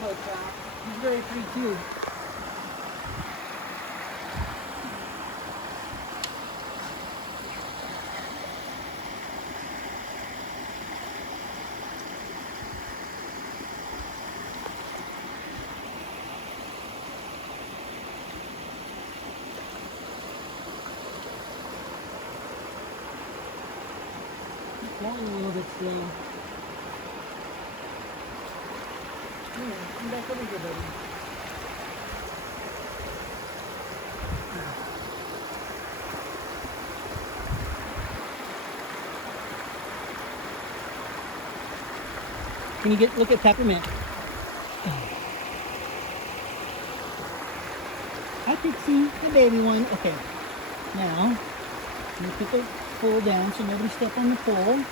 about Trout. He's very free too. Going a little bit slow. Come back over here, buddy. Can you look at Peppermint? Hi, Pixie. Hi, baby one. Okay. Now, I'm going to put the pole down so nobody step on the pole.